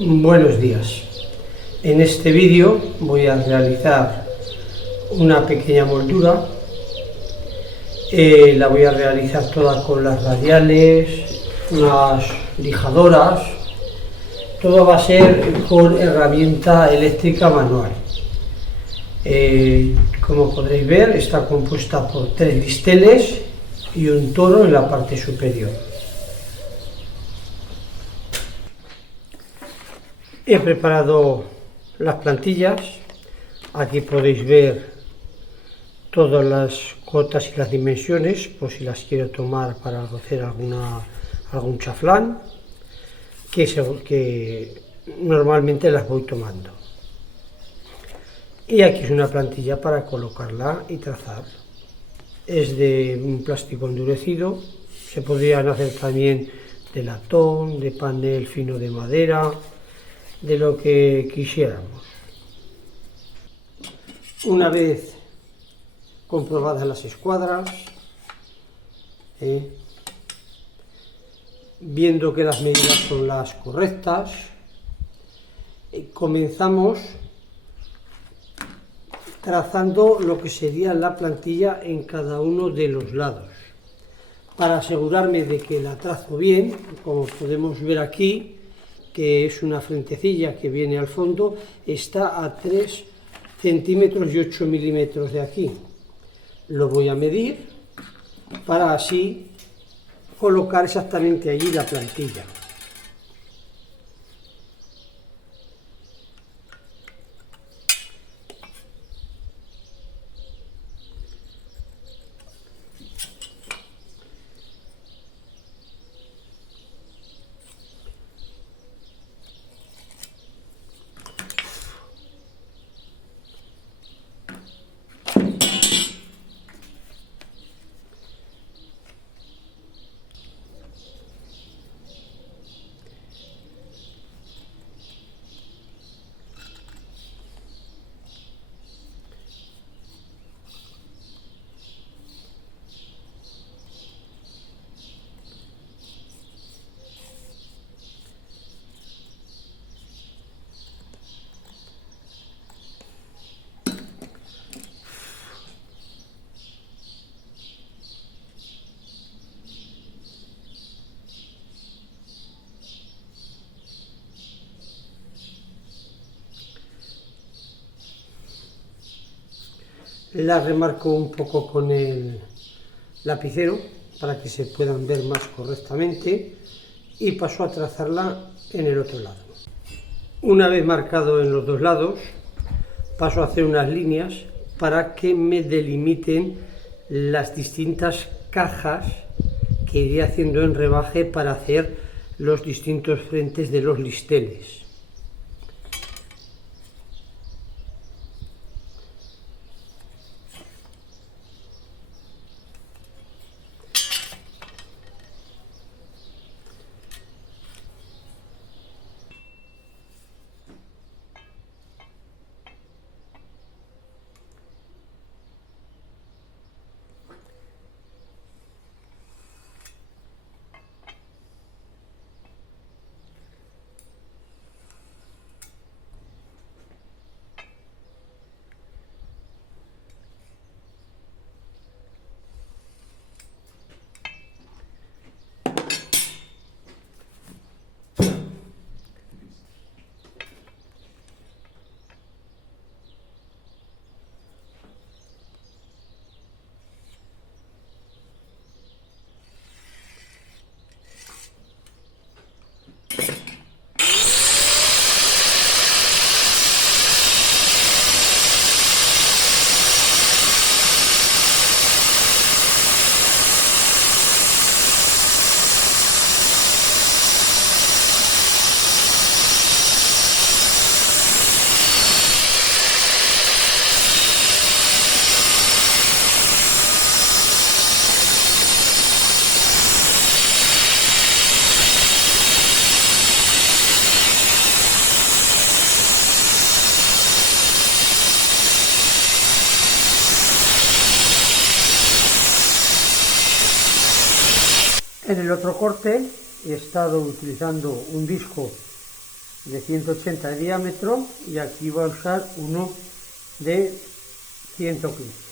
Buenos días. En este vídeo voy a realizar una pequeña moldura. La voy a realizar toda con las radiales, unas lijadoras. Todo va a ser con herramienta eléctrica manual. Como podréis ver, está compuesta por 3 listeles y un toro en la parte superior. He preparado las plantillas. Aquí podéis ver todas las cotas y las dimensiones, por si las quiero tomar para hacer algún chaflán, que normalmente las voy tomando. Y aquí es una plantilla para colocarla y trazar. Es de un plástico endurecido. Se podrían hacer también de latón, de panel fino de madera, de lo que quisiéramos. Una vez comprobadas las escuadras, viendo que las medidas son las correctas, comenzamos trazando lo que sería la plantilla en cada uno de los lados. Para asegurarme de que la trazo bien, como podemos ver aquí, que es una frentecilla que viene al fondo, está a 3 centímetros y 8 milímetros de aquí. Lo voy a medir para así colocar exactamente allí la plantilla. La remarco un poco con el lapicero para que se puedan ver más correctamente y paso a trazarla en el otro lado. Una vez marcado en los dos lados, paso a hacer unas líneas para que me delimiten las distintas cajas que iré haciendo en rebaje para hacer los distintos frentes de los listeles. En el otro corte he estado utilizando un disco de 180 de diámetro y aquí voy a usar uno de 115.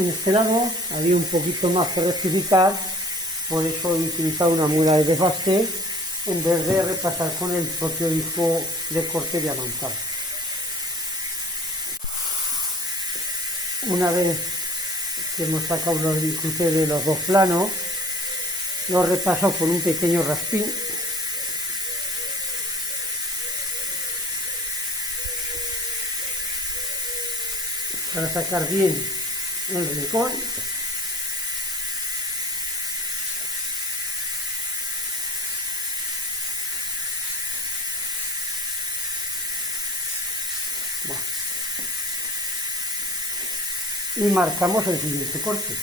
En este lado había un poquito más que rectificar, por eso he utilizado una muda de desbaste en vez de repasar con el propio disco de corte diamantado. Una vez que hemos sacado los bicruces de los dos planos, los repaso con un pequeño raspín para sacar bien el rincón. Bueno. Y marcamos el siguiente corte.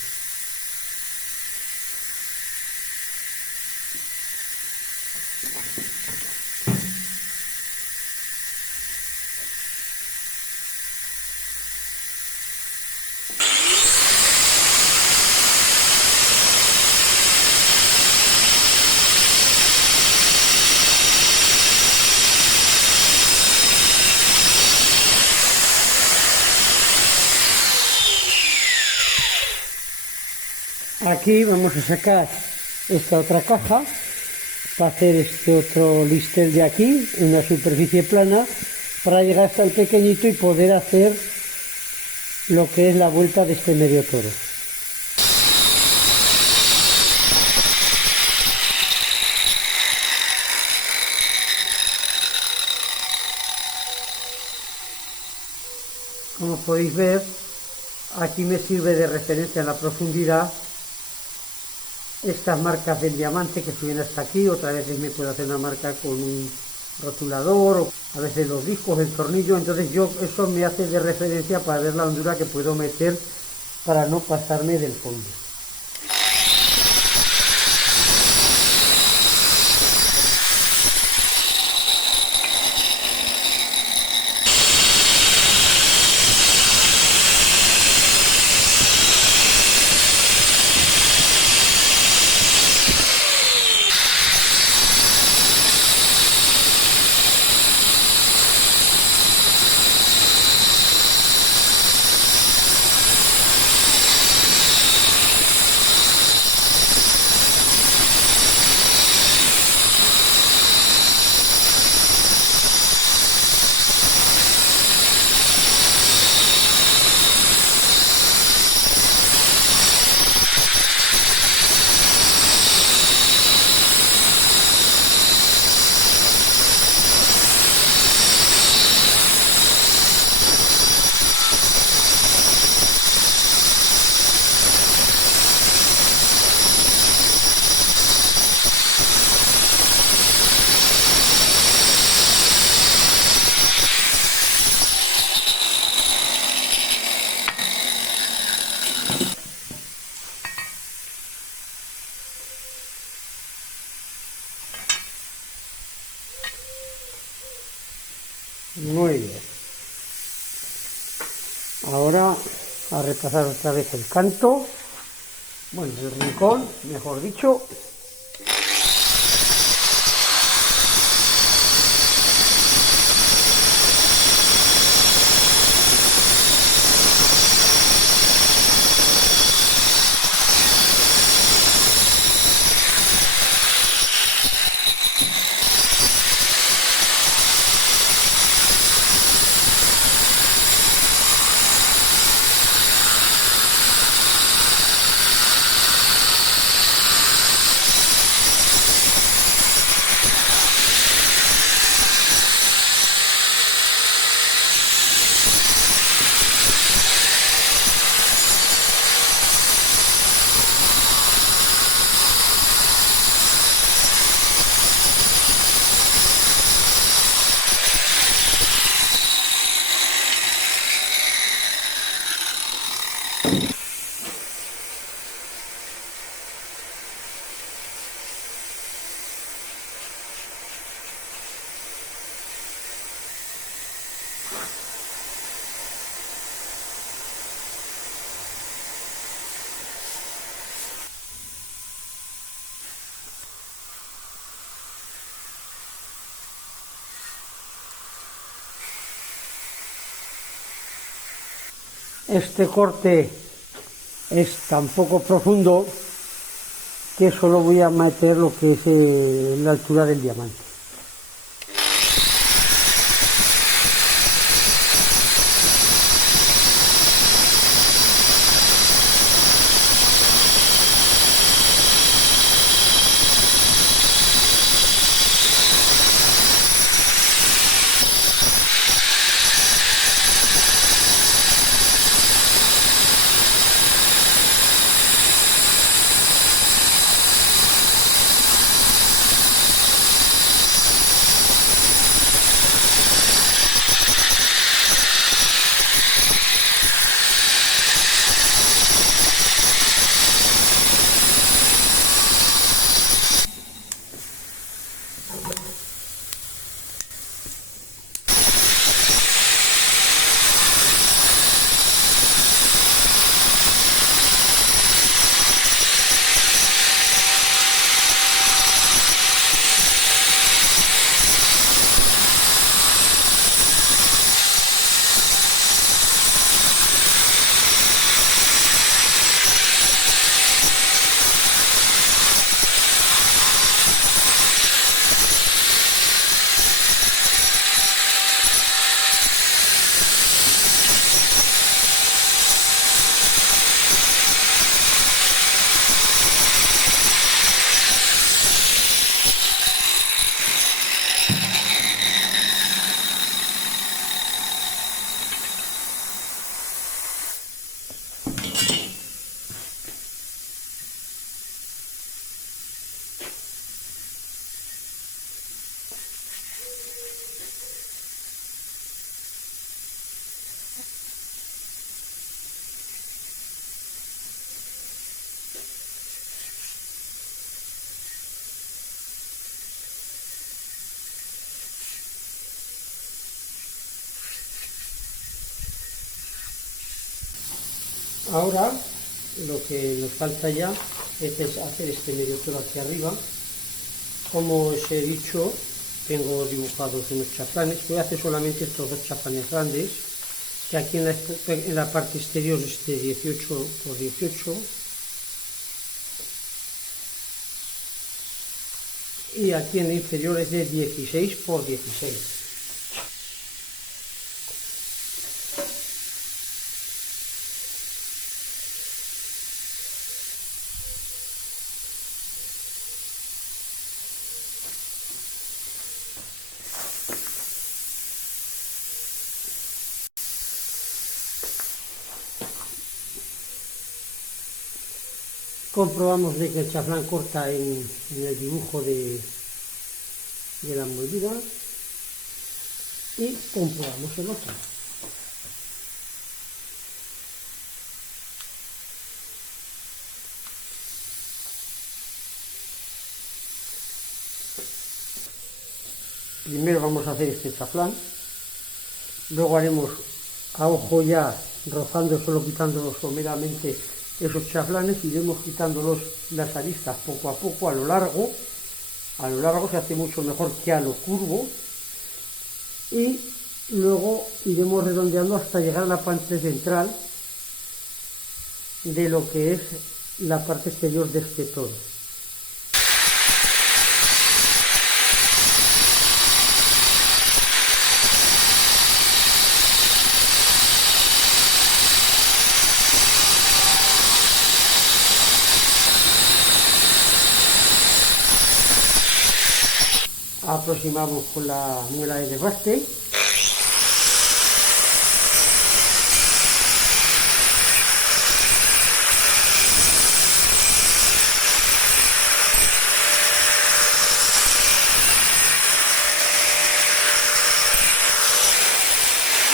Aquí vamos a sacar esta otra caja para hacer este otro listel de aquí, una superficie plana, para llegar hasta el pequeñito y poder hacer lo que es la vuelta de este medio toro. Como podéis ver, aquí me sirve de referencia en la profundidad estas marcas del diamante que suben hasta aquí. Otras veces me puedo hacer una marca con un rotulador, o a veces los discos, el tornillo. Entonces eso me hace de referencia para ver la hondura que puedo meter para no pasarme del fondo. Muy bien. Ahora a repasar otra vez el canto, bueno, el rincón, mejor dicho. Este corte es tan poco profundo que solo voy a meter lo que es la altura del diamante. Ahora lo que nos falta ya es hacer este medio toro aquí arriba. Como os he dicho, tengo dibujados unos chaflanes. Voy a hacer solamente estos dos chaflanes grandes, que aquí en la parte exterior es de 18 por 18 y aquí en el inferior es de 16 por 16. Comprobamos de que el chaflán corta en el dibujo de la envoltura y comprobamos el otro. Primero vamos a hacer este chaflán, luego haremos a ojo ya rozando, solo quitándolos someramente esos chaflanes, y iremos quitándolos las aristas poco a poco a lo largo se hace mucho mejor que a lo curvo, y luego iremos redondeando hasta llegar a la parte central de lo que es la parte exterior de este toro. Aproximamos con la muela de desbaste.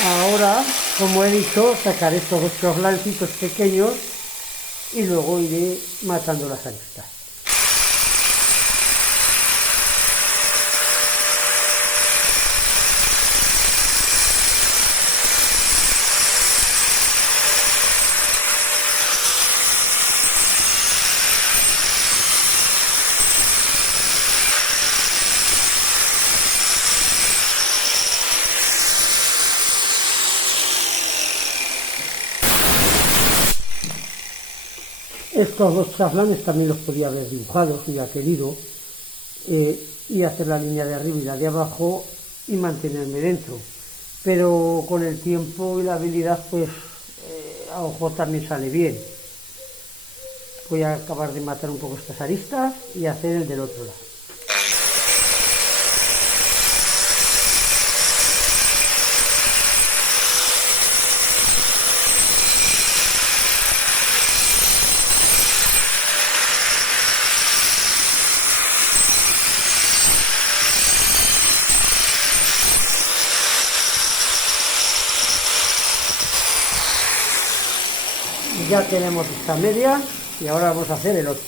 Ahora, como he dicho, sacaré estos dos chaflancitos pequeños y luego iré matando las aristas. Estos dos chaflanes también los podía haber dibujado si hubiera querido, y hacer la línea de arriba y la de abajo y mantenerme dentro, pero con el tiempo y la habilidad pues a ojo también sale bien. Voy a acabar de matar un poco estas aristas y hacer el del otro lado. Ya tenemos esta media y ahora vamos a hacer el otro.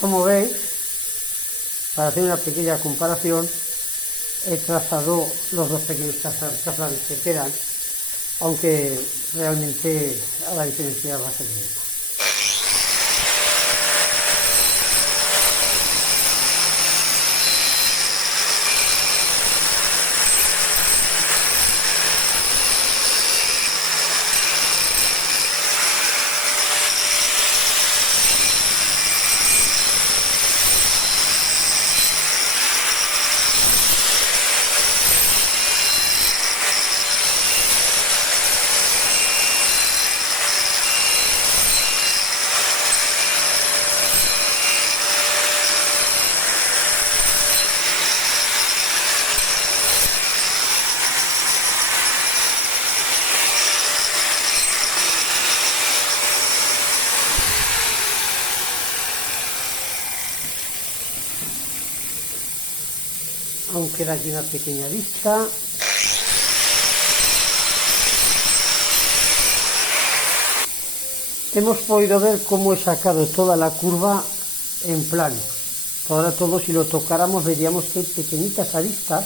Como veis, para hacer una pequeña comparación, he trazado los dos pequeños chaflanes que quedan, aunque realmente a la diferencia va a ser la misma. Aún queda aquí una pequeña vista. Hemos podido ver cómo he sacado toda la curva en plano. Ahora todo, si lo tocáramos, veríamos que hay pequeñitas aristas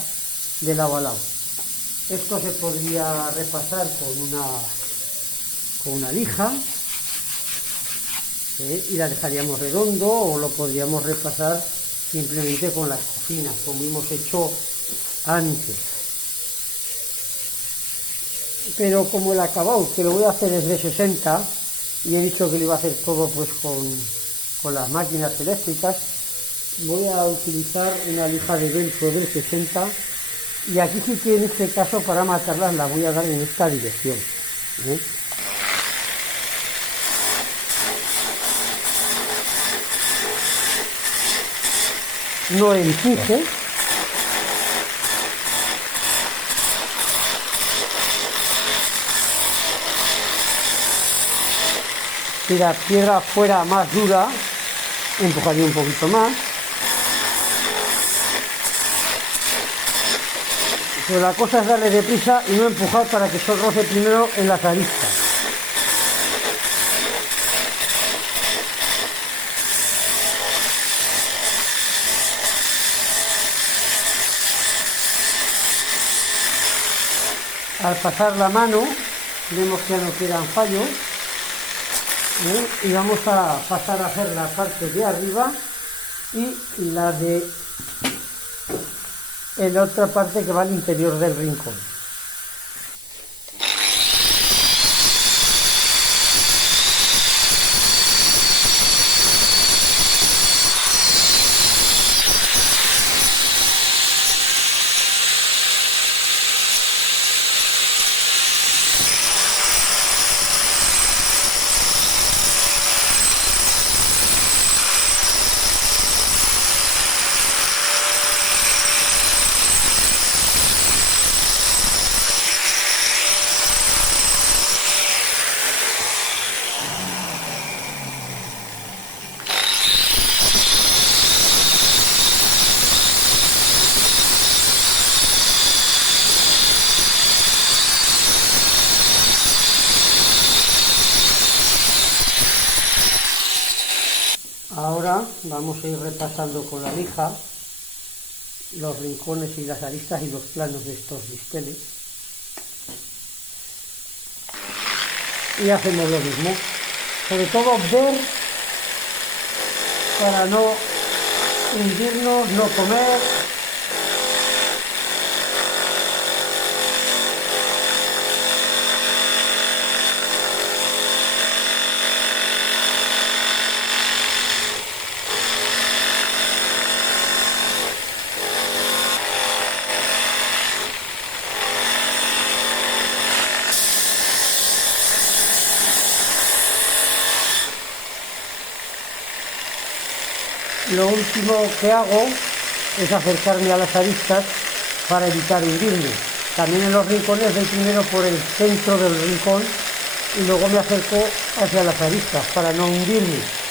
de lado a lado. Esto se podría repasar con una lija, y la dejaríamos redondo, o lo podríamos repasar simplemente con las cocinas, como hemos hecho antes. Pero como el acabado, que lo voy a hacer es de 60, y he dicho que lo iba a hacer todo pues con las máquinas eléctricas, voy a utilizar una lija de velcro del 60, y aquí sí que en este caso, para matarlas, la voy a dar en esta dirección, No empuje, si la piedra fuera más dura, empujaría un poquito más, pero la cosa es darle deprisa y no empujar para que se roce primero en las aristas. Al pasar la mano, vemos que ya no quedan fallos, y vamos a pasar a hacer la parte de arriba y la de la otra parte que va al interior del rincón. Ahora vamos a ir repasando con la lija los rincones y las aristas y los planos de estos bisteles. Y hacemos lo mismo. Sobre todo ver para no hundirnos, no comer. Lo último que hago es acercarme a las aristas para evitar hundirme. También en los rincones voy primero por el centro del rincón y luego me acerco hacia las aristas para no hundirme.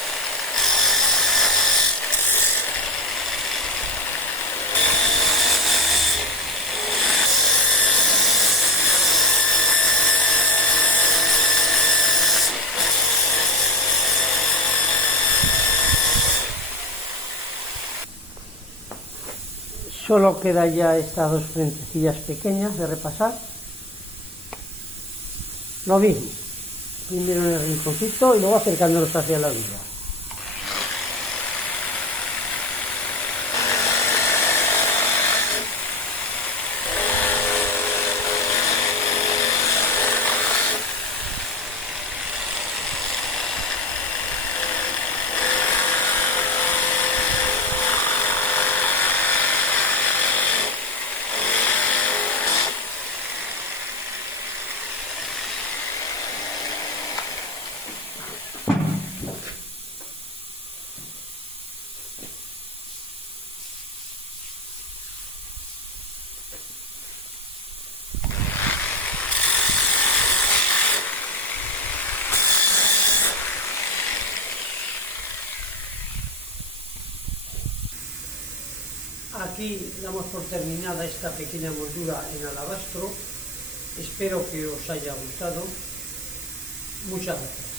Solo queda ya estas dos frentecillas pequeñas de repasar. Lo mismo, primero en el rinconcito y luego acercándonos hacia la orilla. aquí damos por terminada esta pequeña moldura en alabastro. Espero que os haya gustado. Muchas gracias.